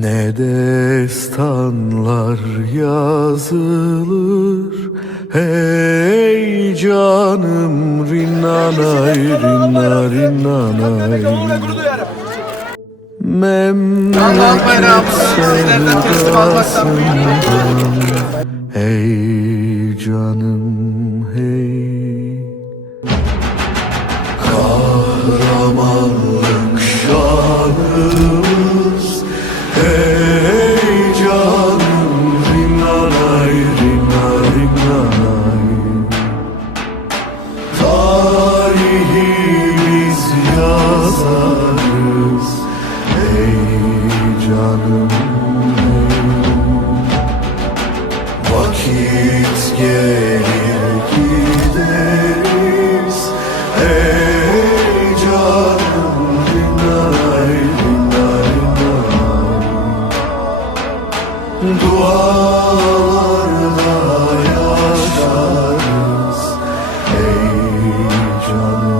Ne destanlar yazılır Hey canım rinnanay rinna rinnanay Memleket sevdasından. Hey canım hey yazarız. Ey canım. Vakit gelir gideriz. Ey canım Rinnay rinnay rinnay Dualarda yaşarız. Ey canım